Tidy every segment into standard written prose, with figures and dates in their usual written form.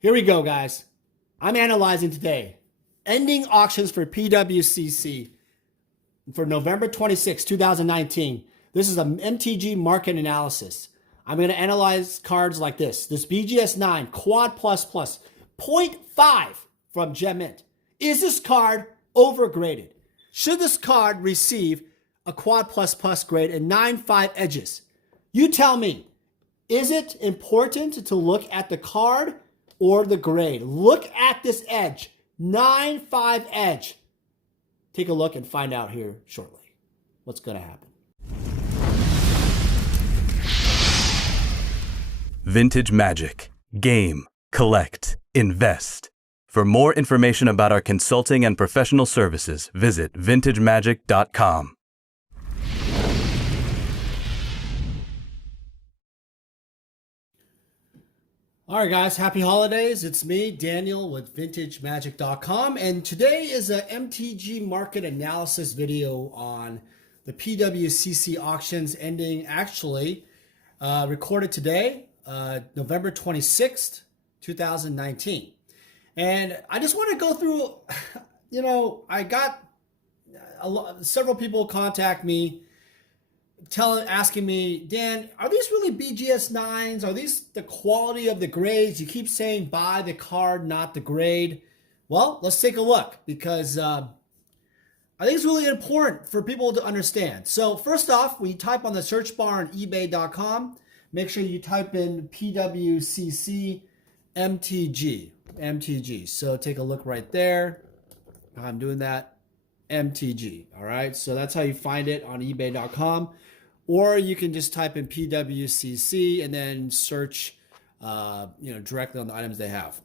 Here we go, guys. I'm analyzing today ending auctions for PWCC for November 26, 2019. This is an MTG Market Analysis. I'm going to analyze cards like this. This BGS9 Quad Plus Plus 0.5 from Gem Mint. Is this card overgraded? Should this card receive a Quad Plus Plus grade and 9.5 edges? You tell me, is it important to look at the card or the grade? Look at this edge, 9.5 edge. Take a look and find out here shortly what's going to happen. Vintage Magic. Game, collect, invest. For more information about our consulting and professional services, visit vintagemagic.com. All right, guys, happy holidays. It's me, Daniel, with vintagemagic.com, and today is a MTG Market Analysis video on the PWCC Auctions ending, actually, recorded today, November 26th, 2019. And I just want to go through, I got several people contact me, asking me, Dan, are these really BGS 9s? Are these the quality of the grades? You keep saying buy the card, not the grade. Well, let's take a look, because I think it's really important for people to understand. So first off, when you type on the search bar on ebay.com, make sure you type in PWCC MTG. So take a look right there. I'm doing that. MTG. All right. So that's how you find it on ebay.com. Or you can just type in PWCC and then search, directly on the items they have.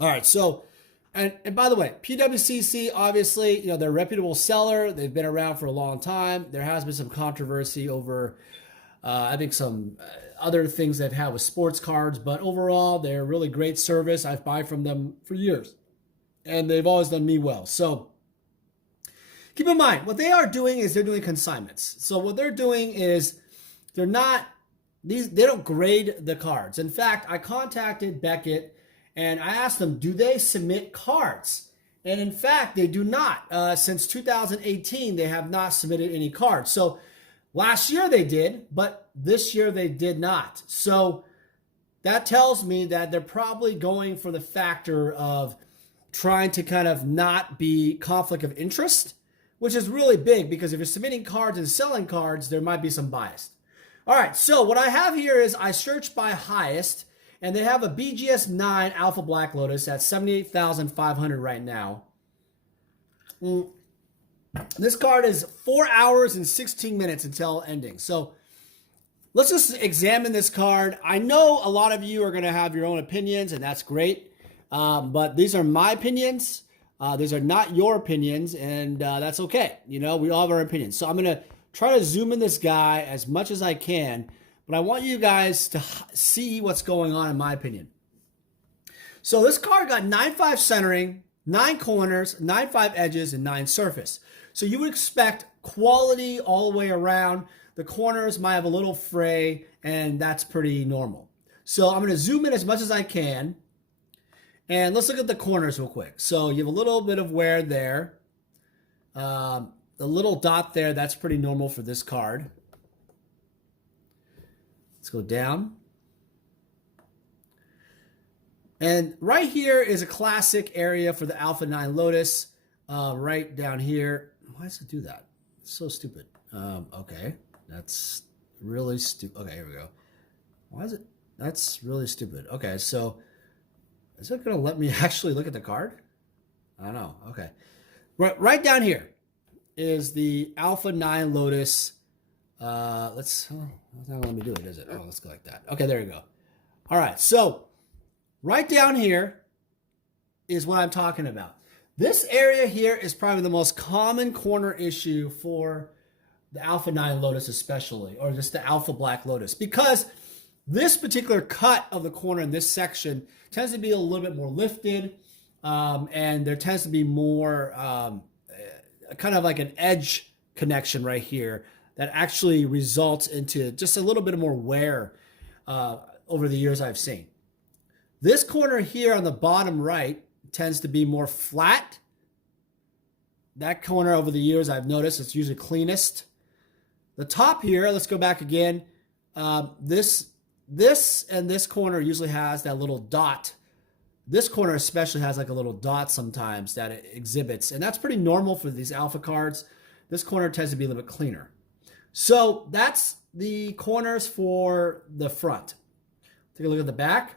All right. So, and by the way, PWCC, obviously, they're a reputable seller. They've been around for a long time. There has been some controversy over, I think, some other things they've had with sports cards, but overall, they're a really great service. I've bought from them for years, and they've always done me well. So keep in mind, what they are doing is they're doing consignments. So what they're doing is they don't grade the cards. In fact, I contacted Beckett and I asked them, do they submit cards? And in fact, they do not. Since 2018, they have not submitted any cards. So last year they did, but this year they did not. So that tells me that they're probably going for the factor of trying to kind of not be conflict of interest, which is really big, because if you're submitting cards and selling cards, there might be some bias. All right, so what I have here is I searched by highest, and they have a BGS 9 Alpha Black Lotus at 78,500 right now. This card is 4 hours and 16 minutes until ending. So let's just examine this card. I know a lot of you are going to have your own opinions, and that's great. But these are my opinions. These are not your opinions, and that's okay. We all have our opinions. So I'm going to try to zoom in this guy as much as I can, but I want you guys to see what's going on, in my opinion. So this card got 9.5 centering, 9 corners, 9.5 edges, and 9 surface. So you would expect quality all the way around. The corners might have a little fray, and that's pretty normal. So I'm going to zoom in as much as I can. And let's look at the corners real quick. So you have a little bit of wear there. The little dot there, that's pretty normal for this card. Let's go down. And right here is a classic area for the Alpha 9 Lotus. Right down here. Why does it do that? It's so stupid. Okay, that's really stupid. Okay, here we go. Why is it? That's really stupid. Okay, so is it going to let me actually look at the card? I don't know. Okay. Right down here is the Alpha 9 Lotus. It's not going to let me do it, is it? Oh, let's go like that. Okay, there you go. All right. So right down here is what I'm talking about. This area here is probably the most common corner issue for the Alpha 9 Lotus especially, or just the Alpha Black Lotus, because this particular cut of the corner in this section tends to be a little bit more lifted, and there tends to be more kind of like an edge connection right here that actually results into just a little bit more wear over the years I've seen. This corner here on the bottom right tends to be more flat. That corner over the years, I've noticed it's usually cleanest. The top here, let's go back again. This and this corner usually has that little dot. This corner especially has like a little dot sometimes that it exhibits, and that's pretty normal for these alpha cards. This corner tends to be a little bit cleaner. So that's the corners for the front. Take a look at the back.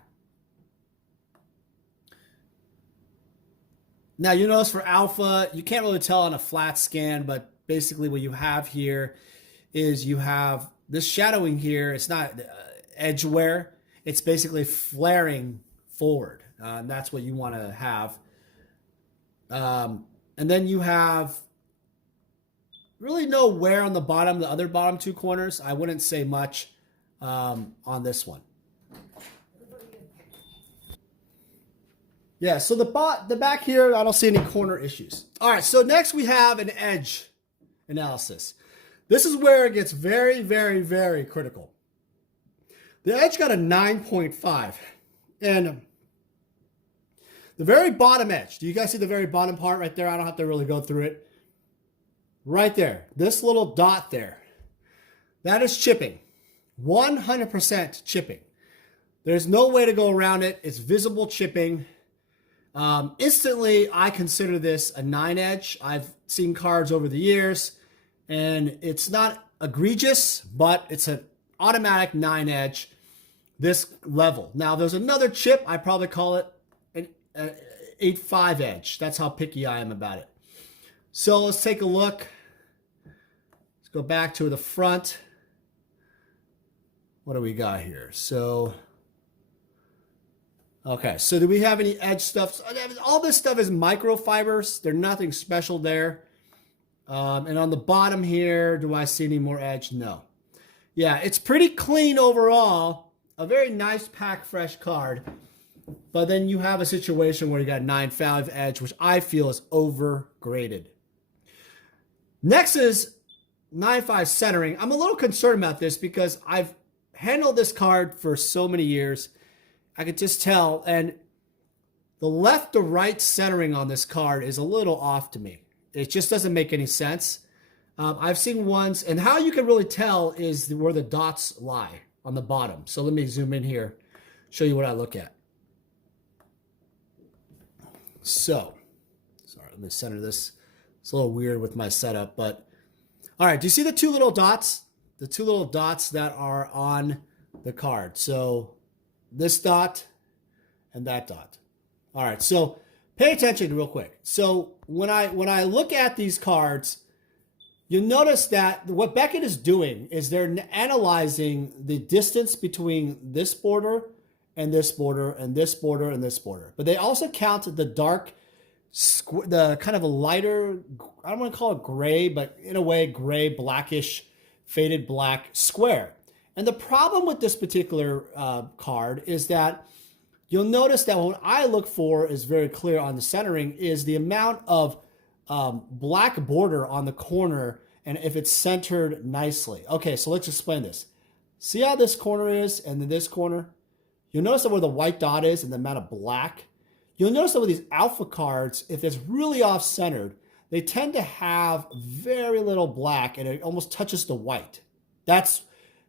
Now you notice for alpha, you can't really tell on a flat scan, but basically what you have here is you have this shadowing here. It's not edge wear. It's basically flaring forward. And that's what you want to have. And then you have really no wear on the bottom, the other bottom two corners. I wouldn't say much on this one. Yeah, so the back here, I don't see any corner issues. All right, so next we have an edge analysis. This is where it gets very, very, very critical. The edge got a 9.5. And the very bottom edge, do you guys see the very bottom part right there? I don't have to really go through it. Right there, this little dot there, that is chipping. 100% chipping. There's no way to go around it. It's visible chipping. Instantly, I consider this a 9 edge. I've seen cards over the years, and it's not egregious, but it's an automatic 9 edge, this level. Now, there's another chip. I probably call it an 8.5 edge. That's how picky I am about it. So let's take a look. Let's go back to the front. What do we got here? So, okay, so do we have any edge stuff? All this stuff is microfibers. There's nothing special there. And on the bottom here, do I see any more edge? No. Yeah, it's pretty clean overall. A very nice pack fresh card. But then you have a situation where you got 9.5 edge, which I feel is overgraded. Next is 9.5 centering. I'm a little concerned about this because I've handled this card for so many years. I could just tell, and the left to right centering on this card is a little off to me. It just doesn't make any sense. I've seen ones, and how you can really tell is where the dots lie on the bottom. So let me zoom in here, show you what I look at. So, sorry, let me center this. It's a little weird with my setup, but all right, do you see the two little dots? The two little dots that are on the card. So this dot and that dot. All right, so pay attention real quick. So when I look at these cards, you'll notice that what Beckett is doing is they're analyzing the distance between this border and this border and this border and this border. But they also count the dark, the kind of a lighter, I don't want to call it gray, but in a way gray, blackish, faded black square. And the problem with this particular card is that you'll notice that what I look for is very clear on the centering is the amount of black border on the corner and if it's centered nicely. Okay, so let's explain this. See how this corner is and then this corner? You'll notice that where the white dot is and the amount of black. You'll notice that with these alpha cards, if it's really off-centered, they tend to have very little black and it almost touches the white. That's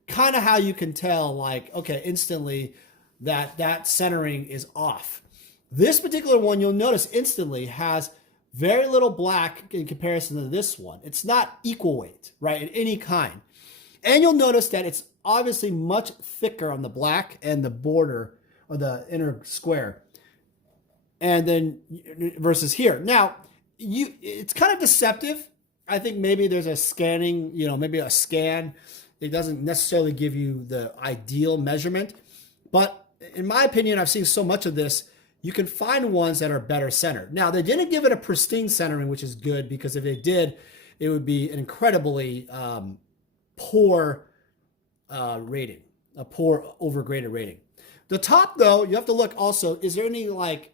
kind of how you can tell, like, okay, instantly that centering is off. This particular one, you'll notice instantly has very little black in comparison to this one. It's not equal weight, right, in any kind. And you'll notice that it's obviously much thicker on the black and the border or the inner square. And then versus here. Now, it's kind of deceptive. I think maybe there's a scanning, maybe a scan. It doesn't necessarily give you the ideal measurement. But in my opinion, I've seen so much of this, you can find ones that are better centered. Now, they didn't give it a pristine centering, which is good, because if they did, it would be an incredibly poor rating, a poor overgraded rating. The top, though, you have to look also, is there any,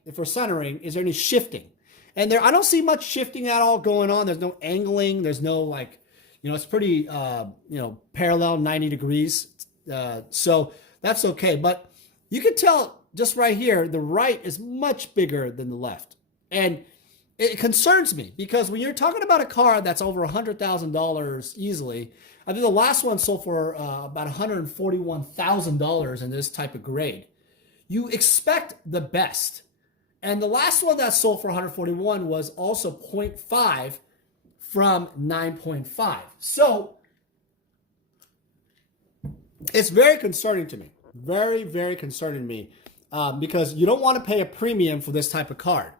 if we're centering, is there any shifting? And I don't see much shifting at all going on. There's no angling. There's no, it's pretty, parallel 90 degrees. So that's okay. But You can tell just right here, the right is much bigger than the left. And it concerns me because when you're talking about a car that's over $100,000 easily, I think the last one sold for about $141,000 in this type of grade. You expect the best. And the last one that sold for 141 was also 0.5 from 9.5. So it's very concerning to me. Very, very concerning to me because you don't want to pay a premium for this type of card.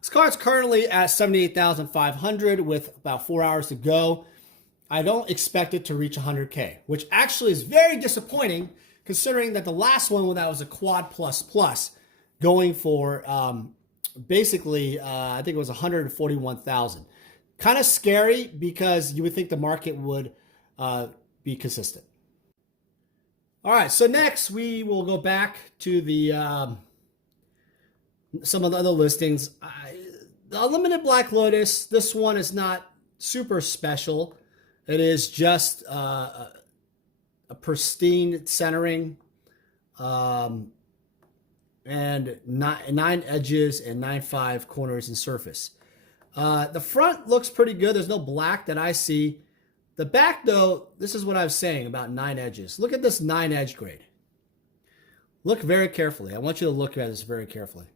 This card's currently at 78,500 with about 4 hours to go. I don't expect it to reach 100K, which actually is very disappointing considering that the last one, that was a quad plus plus, going for basically, I think it was 141,000. Kind of scary because you would think the market would be consistent. All right, so next we will go back to the some of the other listings. The Unlimited Black Lotus, this one is not super special. It is just a pristine centering and 9 edges and 9.5 corners and surface. The front looks pretty good. There's no black that I see. The back, though, this is what I was saying about 9 edges. Look at this 9 edge grade. Look very carefully. I want you to look at this very carefully.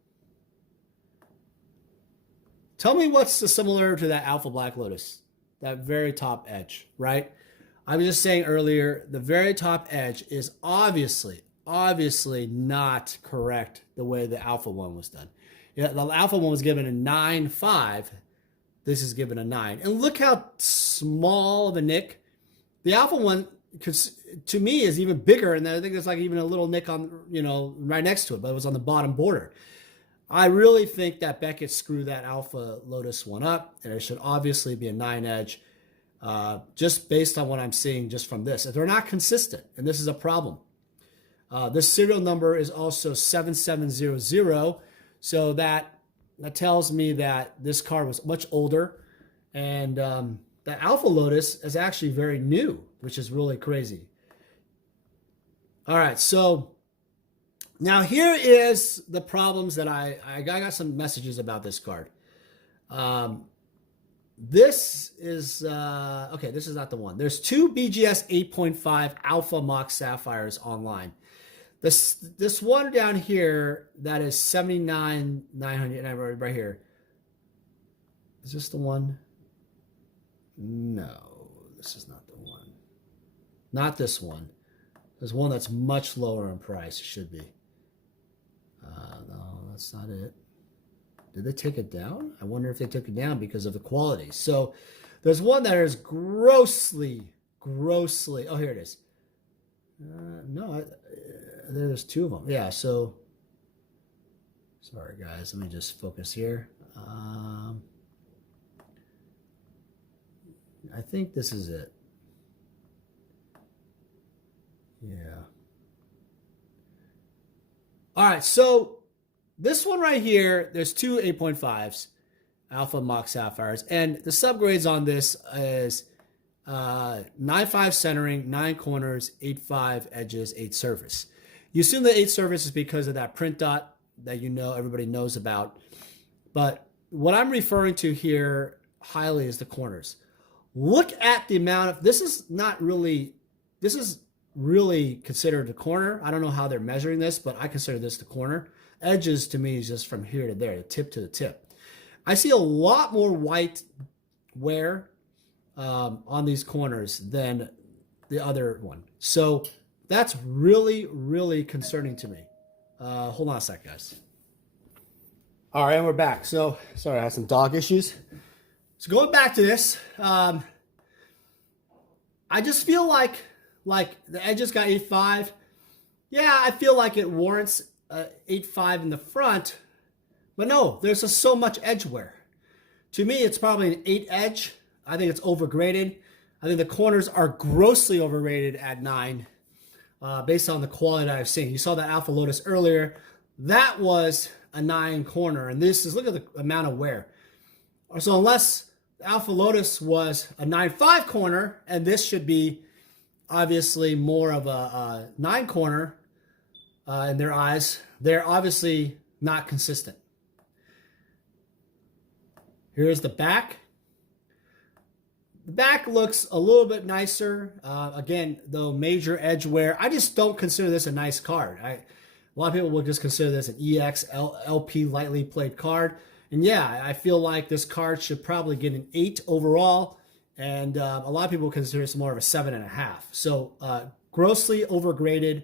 Tell me what's similar to that Alpha Black Lotus, that very top edge, right? I was just saying earlier, the very top edge is obviously not correct the way the Alpha one was done. Yeah, the Alpha one was given a 9.5. This is given a 9. And look how small of a nick. The Alpha one, to me, is even bigger. And I think there's like even a little nick on, right next to it, but it was on the bottom border. I really think that Beckett screwed that Alpha Lotus one up, and it should obviously be a 9 edge, just based on what I'm seeing just from this. If they're not consistent, and this is a problem. This serial number is also 7700, so that tells me that this car was much older, and the Alpha Lotus is actually very new, which is really crazy. All right, so now here is the problems that I got some messages about this card. This is, okay, this is not the one. There's 2 BGS 8.5 Alpha Mock Sapphires online. This one down here that is 79,900 right here. Is this the one? No, this is not the one. Not this one. There's one that's much lower in price. It should be. No, that's not it. Did they take it down? I wonder if they took it down because of the quality. So there's one that is grossly. Oh, here it is. No, there's 2 of them. Yeah, so sorry guys, let me just focus here. I think this is it. Yeah. All right, so this one right here, there's 2 8.5s, Alpha Mock Sapphires, and the subgrades on this is 9.5 centering, 9 corners, 8.5 edges, 8 surface. You assume the 8 surface is because of that print dot that everybody knows about. But what I'm referring to here highly is the corners. Look at the amount of, this is really considered a corner. I don't know how they're measuring this, but I consider this the corner. Edges to me is just from here to there, the tip to the tip. I see a lot more white wear on these corners than the other one. So that's really, really concerning to me. Hold on a sec, guys. All right, and we're back. So, sorry, I had some dog issues. So going back to this, I just feel like the edges got 8.5. Yeah, I feel like it warrants 8.5 in the front, but no, there's just so much edge wear. To me, it's probably an 8 edge. I think it's overgraded. I think the corners are grossly overrated at 9, based on the quality that I've seen. You saw the Alpha Lotus earlier. That was a 9 corner, and this is, look at the amount of wear. So unless the Alpha Lotus was a 9.5 corner, and this should be obviously more of a 9 corner, in their eyes. They're obviously not consistent. Here's the back. The back looks a little bit nicer. Again, though, major edge wear. I just don't consider this a nice card. A lot of people will just consider this an EX LP lightly played card. And yeah, I feel like this card should probably get an 8 overall. And a lot of people consider this more of a 7.5. So grossly overgraded,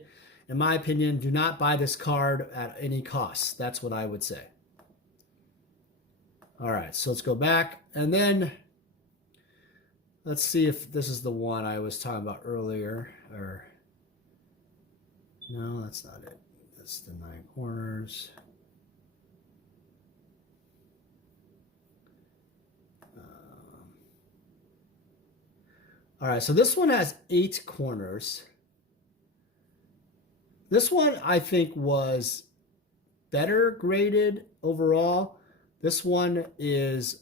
in my opinion. Do not buy this card at any cost. That's what I would say. All right, so let's go back. And then let's see if this is the one I was talking about earlier. Or no, that's not it. That's the 9 corners. All right, so this one has 8 corners. This one I think was better graded overall. This one is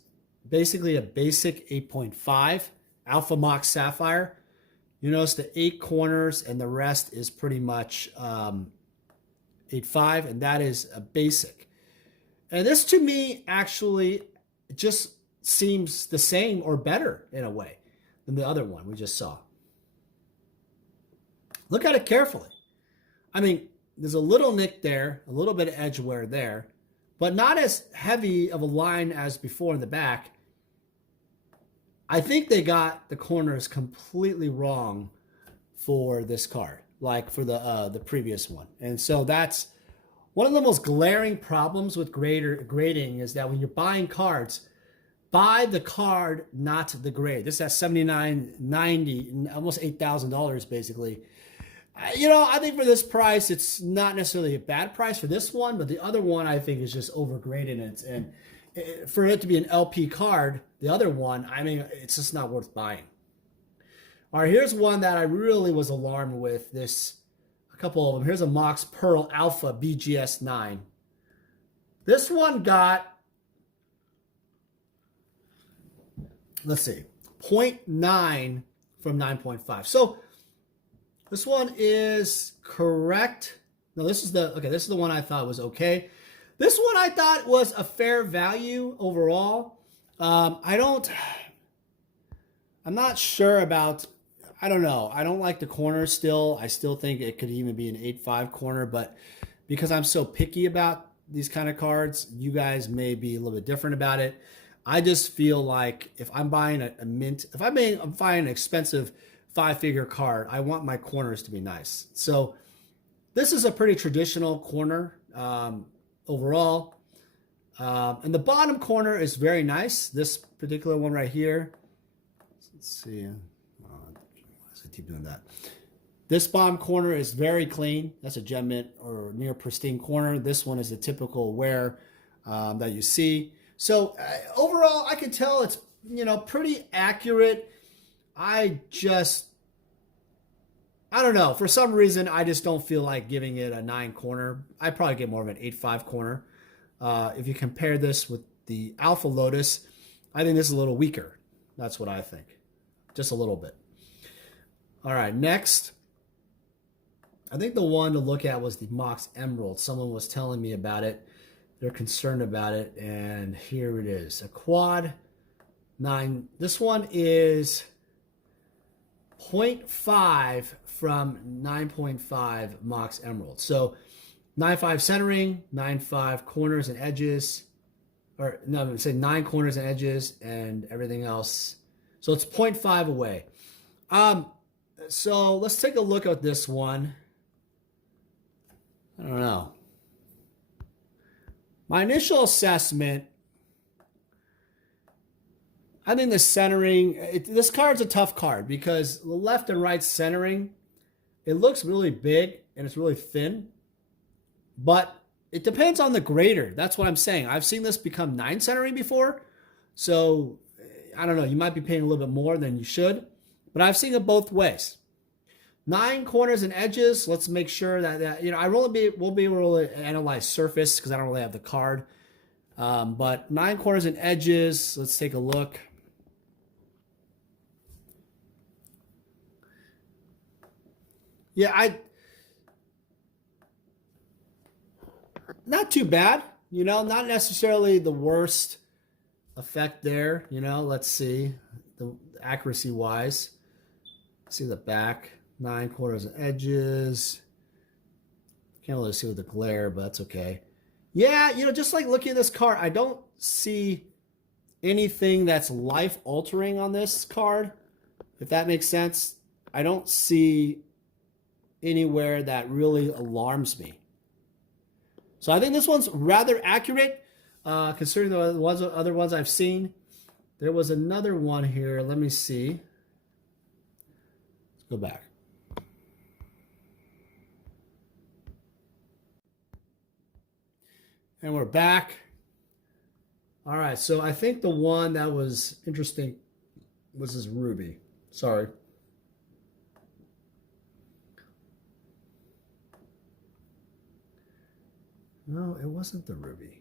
basically a basic 8.5 Alpha Mox Sapphire. You notice the 8 corners and the rest is pretty much 8.5, and that is a basic. And this to me actually just seems the same or better in a way than the other one we just saw. Look at it carefully. I mean, there's a little nick there, a little bit of edge wear there, but not as heavy of a line as before in the back. I think they got the corners completely wrong for this card, like for the previous one. And so that's one of the most glaring problems with grading is that when you're buying cards, buy the card, not the grade. This has $79.90, almost $8,000 basically. You know, I think for this price, it's not necessarily a bad price for this one, but the other one I think is just overgraded. And for it to be an LP card, the other one, I mean, it's just not worth buying. All right, here's one that I really was alarmed with. A couple of them. Here's a Mox Pearl Alpha BGS 9. This one got, let's see, 0.9 from 9.5. So this one is correct. No, this is the one I thought was okay. This one I thought was a fair value overall. I'm not sure about, I don't know. I don't like the corner still. I still think it could even be an 8.5 corner, but because I'm so picky about these kind of cards, you guys may be a little bit different about it. I just feel like if I'm buying a mint, if I'm buying an expensive 5-figure card, I want my corners to be nice. So this is a pretty traditional corner overall. And the bottom corner is very nice. This particular one right here. Let's see. Why does it keep doing that? This bottom corner is very clean. That's a gem mint or near pristine corner. This one is a typical wear that you see. So overall, I can tell it's, you know, pretty accurate. I don't know. For some reason, I just don't feel like giving it a 9 corner. I'd probably get more of an 8.5 corner. If you compare this with the Alpha Lotus, I think this is a little weaker. That's what I think. Just a little bit. All right, next. I think the one to look at was the Mox Emerald. Someone was telling me about it. They're concerned about it, and here it is. A quad 9. This one is 0.5 from 9.5 Mox Emerald. So 9.5 centering, 9.5 corners and edges, or no, I'm going to say 9 corners and edges and everything else. So it's 0.5 away. So let's take a look at this one. I don't know. My initial assessment, I think the centering, this card's a tough card because the left and right centering, it looks really big and it's really thin, but it depends on the grader. That's what I'm saying. I've seen this become 9 centering before, so I don't know. You might be paying a little bit more than you should, but I've seen it both ways. 9 corners and edges. Let's make sure that you know, I won't be able to analyze surface because I don't really have the card. But 9 corners and edges. Let's take a look. Yeah, not too bad, you know, not necessarily the worst effect there, you know. Let's see the accuracy wise. See the back, 9/4 and edges. Can't really see with the glare, but that's okay. Yeah, you know, just like looking at this card, I don't see anything that's life altering on this card, if that makes sense. I don't see anywhere that really alarms me. So I think this one's rather accurate, considering the other ones I've seen. There was another one here. Let me see. Let's go back. And we're back. All right, so I think the one that was interesting was this ruby. Sorry. No, it wasn't the ruby.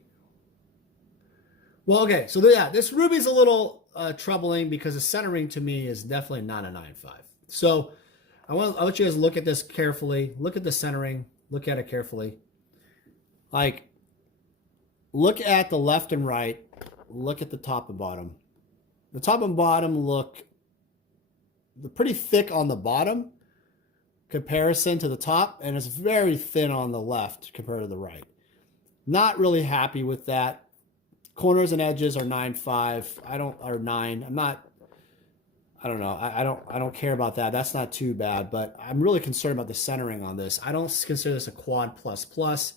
Well, okay, so yeah, this ruby's a little troubling because the centering to me is definitely not a 9.5. So I want you guys to look at this carefully. Look at the centering. Look at it carefully. Like, look at the left and right. Look at the top and bottom. The top and bottom look pretty thick on the bottom comparison to the top, and it's very thin on the left compared to the right. Not really happy with that. Corners and edges are 9.5. Or 9. I don't know. I don't care about that. That's not too bad, but I'm really concerned about the centering on this. I don't consider this a quad plus plus.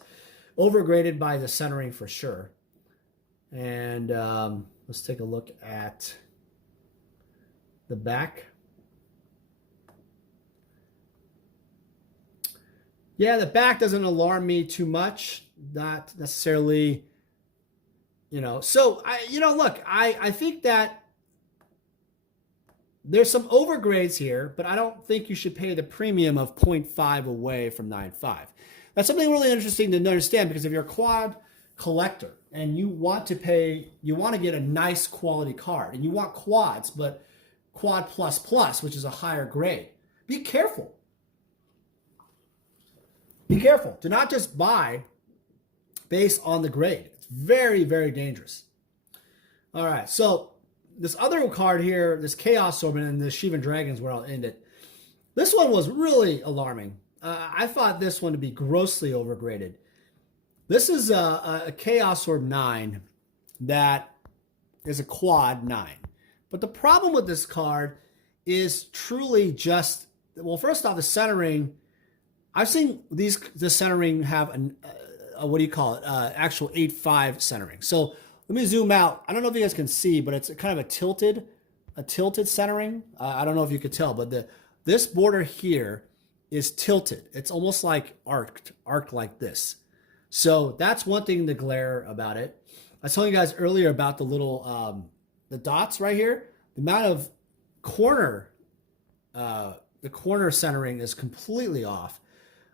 Overgraded by the centering for sure. And let's take a look at the back. Yeah, the back doesn't alarm me too much. Not necessarily, you know. So, look, I think that there's some overgrades here, but I don't think you should pay the premium of 0.5 away from 9.5. That's something really interesting to understand, because if you're a quad collector and you want to get a nice quality card, and you want quads, but quad plus plus, which is a higher grade, be careful. Be careful. Do not just buy based on the grade. It's very, very dangerous. All right, so this other card here, this Chaos Orb and the Shivan Dragons, where I'll end it. This one was really alarming. I thought this one to be grossly overgraded. This is a Chaos Orb 9 that is a quad 9. But the problem with this card is truly just, well, first off, the centering. I've seen the centering have what do you call it? Actual 8.5 centering. So let me zoom out. I don't know if you guys can see, but it's kind of a tilted centering. I don't know if you could tell, but this border here is tilted. It's almost like arced like this. So that's one thing to glare about it. I was telling you guys earlier about the little the dots right here. The amount of corner centering is completely off.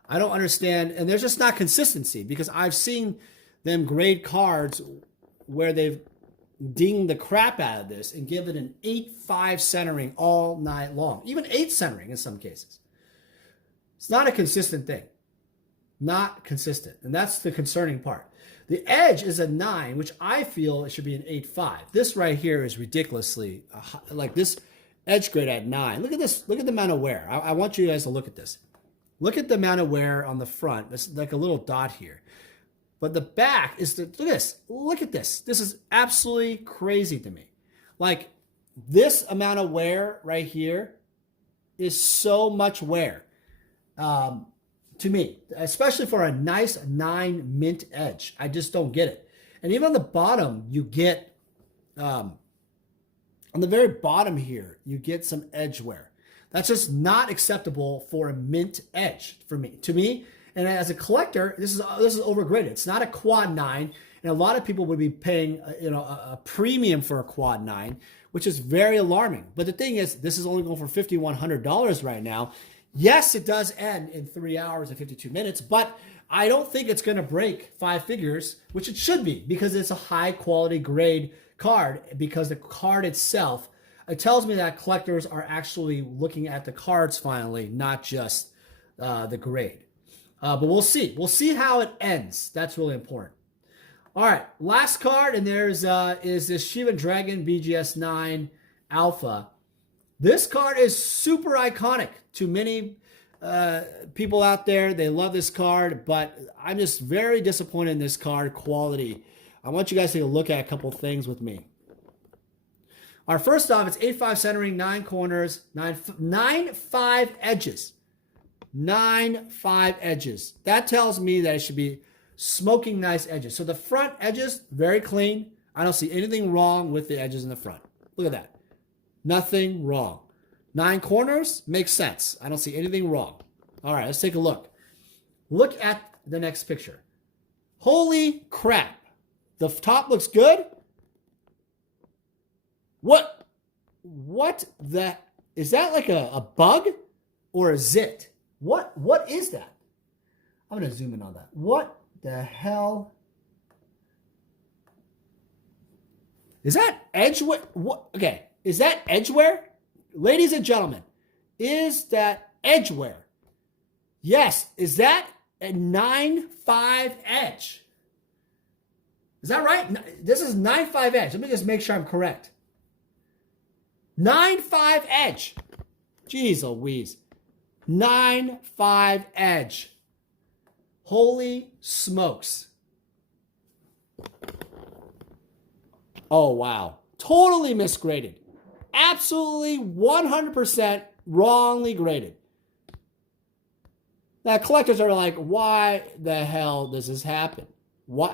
I don't understand, and there's just not consistency, because I've seen them grade cards where they've dinged the crap out of this and given an 8.5 centering all night long, even 8 centering in some cases. It's not a consistent thing. Not consistent, and that's the concerning part. The edge is a 9, which I feel it should be an 8.5. This right here is ridiculously, like this edge grade at 9. Look at this. Look at the amount of wear. I want you guys to look at this. Look at the amount of wear on the front. It's like a little dot here. But the back is look at this. Look at this. This is absolutely crazy to me. Like, this amount of wear right here is so much wear to me, especially for a nice 9 mint edge. I just don't get it. And even on the bottom, you get, on the very bottom here, you get some edge wear. That's just not acceptable for a mint edge to me. And as a collector, this is overgraded. It's not a quad 9, and a lot of people would be paying a premium for a quad 9, which is very alarming. But the thing is, this is only going for $5,100 right now. Yes, it does end in 3 hours and 52 minutes, but I don't think it's going to break 5 figures, which it should be, because it's a high quality grade card. Because the card itself, it tells me that collectors are actually looking at the cards finally, not just the grade. But we'll see. We'll see how it ends. That's really important. All right, last card, and there's is this Shivan Dragon BGS9 Alpha. This card is super iconic to many people out there. They love this card, but I'm just very disappointed in this card quality. I want you guys to take a look at a couple things with me. All right, first off, it's 8-5 centering, 9 corners, 9-5 edges. 9-5 edges. That tells me that it should be smoking nice edges. So the front edges, very clean. I don't see anything wrong with the edges in the front. Look at that. Nothing wrong. 9 corners makes sense. I don't see anything wrong. All right, let's take a look. Look at the next picture. Holy crap. The top looks good. What the, is that like a bug or a zit? What is that? I'm going to zoom in on that. What the hell? Is that edgeware? What? Okay. Is that edgeware? Ladies and gentlemen, is that edgeware? Yes. Is that a 9-5 edge? Is that right? This is 9-5 edge. Let me just make sure I'm correct. 9-5 edge. Jeez Louise. 9-5 edge. Holy smokes. Oh, wow. Totally misgraded. Absolutely 100% wrongly graded. Now, collectors are like, why the hell does this happen?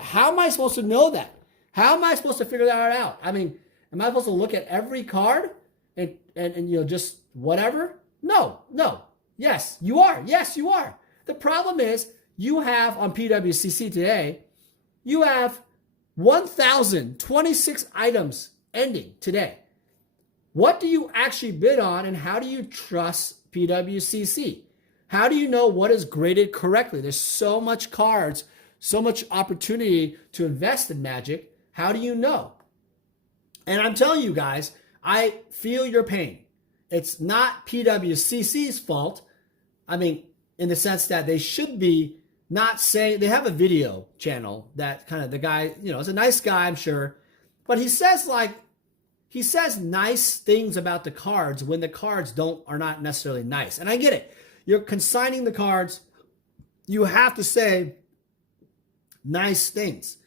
How am I supposed to know that? How am I supposed to figure that out? I mean, am I supposed to look at every card and you know, just whatever? No. Yes, you are. Yes, you are. The problem is you have on PWCC today, you have 1,026 items ending today. What do you actually bid on, and how do you trust PWCC? How do you know what is graded correctly? There's so much cards, so much opportunity to invest in Magic. How do you know? And I'm telling you guys, I feel your pain. It's not PWCC's fault. I mean, in the sense that they should be not saying, they have a video channel that kind of, the guy, you know, is a nice guy, I'm sure, but he says nice things about the cards when the cards are not necessarily nice. And I get it. You're consigning the cards. You have to say nice things.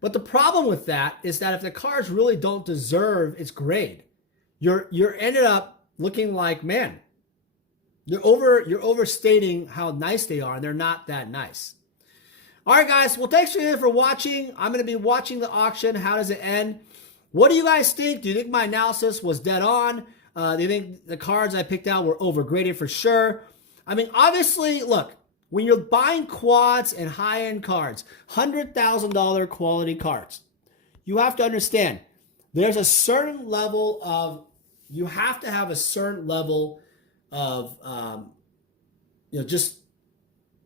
But the problem with that is that if the cards really don't deserve its grade, you're ended up looking like, man, you're overstating how nice they are, and they're not that nice. All right, guys. Well, thanks again for watching. I'm going to be watching the auction. How does it end? What do you guys think? Do you think my analysis was dead on? Do you think the cards I picked out were overgraded for sure? I mean, obviously, look, when you're buying quads and high-end cards, $100,000 quality cards, you have to understand there's a certain level of, you have to have a certain level of, you know, just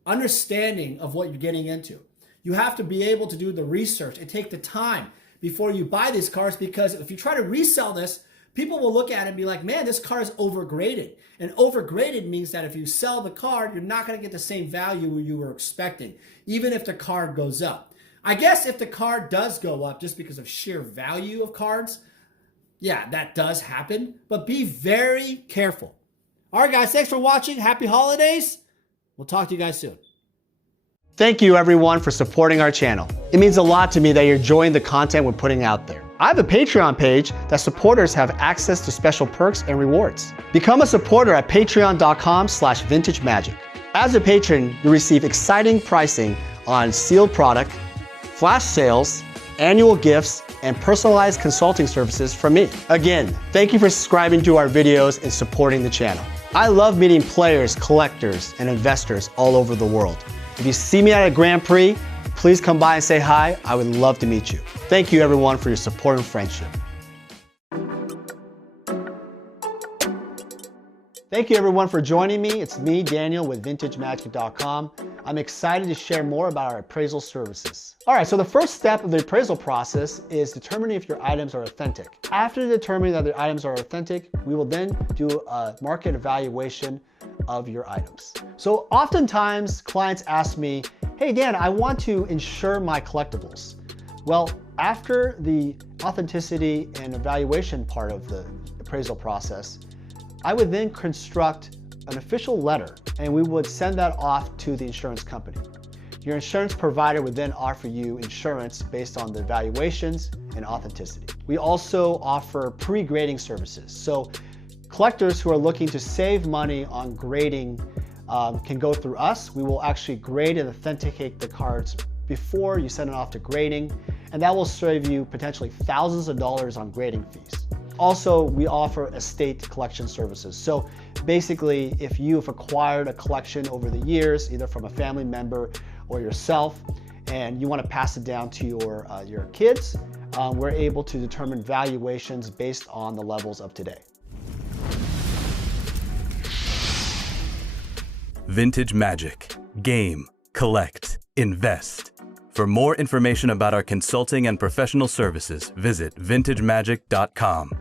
understanding of what you're getting into. You have to be able to do the research and take the time before you buy these cards, because if you try to resell this, people will look at it and be like, man, this card is overgraded. And overgraded means that if you sell the card, you're not going to get the same value you were expecting, even if the card goes up. I guess if the card does go up just because of sheer value of cards, yeah, that does happen, but be very careful. All right, guys, thanks for watching. Happy holidays. We'll talk to you guys soon. Thank you everyone for supporting our channel. It means a lot to me that you're enjoying the content we're putting out there. I have a Patreon page that supporters have access to special perks and rewards. Become a supporter at patreon.com/vintagemagic. As a patron, you receive exciting pricing on sealed product, flash sales, annual gifts, and personalized consulting services from me. Again, thank you for subscribing to our videos and supporting the channel. I love meeting players, collectors, and investors all over the world. If you see me at a Grand Prix, please come by and say hi. I would love to meet you. Thank you everyone for your support and friendship. Thank you everyone for joining me. It's me, Daniel, with VintageMagic.com. I'm excited to share more about our appraisal services. All right, so the first step of the appraisal process is determining if your items are authentic. After determining that the items are authentic, we will then do a market evaluation of your items. So oftentimes clients ask me, hey Dan, I want to insure my collectibles. Well, after the authenticity and evaluation part of the appraisal process, I would then construct an official letter and we would send that off to the insurance company. Your insurance provider would then offer you insurance based on the evaluations and authenticity. We also offer pre-grading services. So collectors who are looking to save money on grading can go through us. We will actually grade and authenticate the cards before you send it off to grading, and that will save you potentially thousands of dollars on grading fees. Also, we offer estate collection services. So basically, if you've acquired a collection over the years, either from a family member or yourself, and you want to pass it down to your kids, we're able to determine valuations based on the levels of today. Vintage Magic. Game, collect, invest. For more information about our consulting and professional services, visit vintagemagic.com.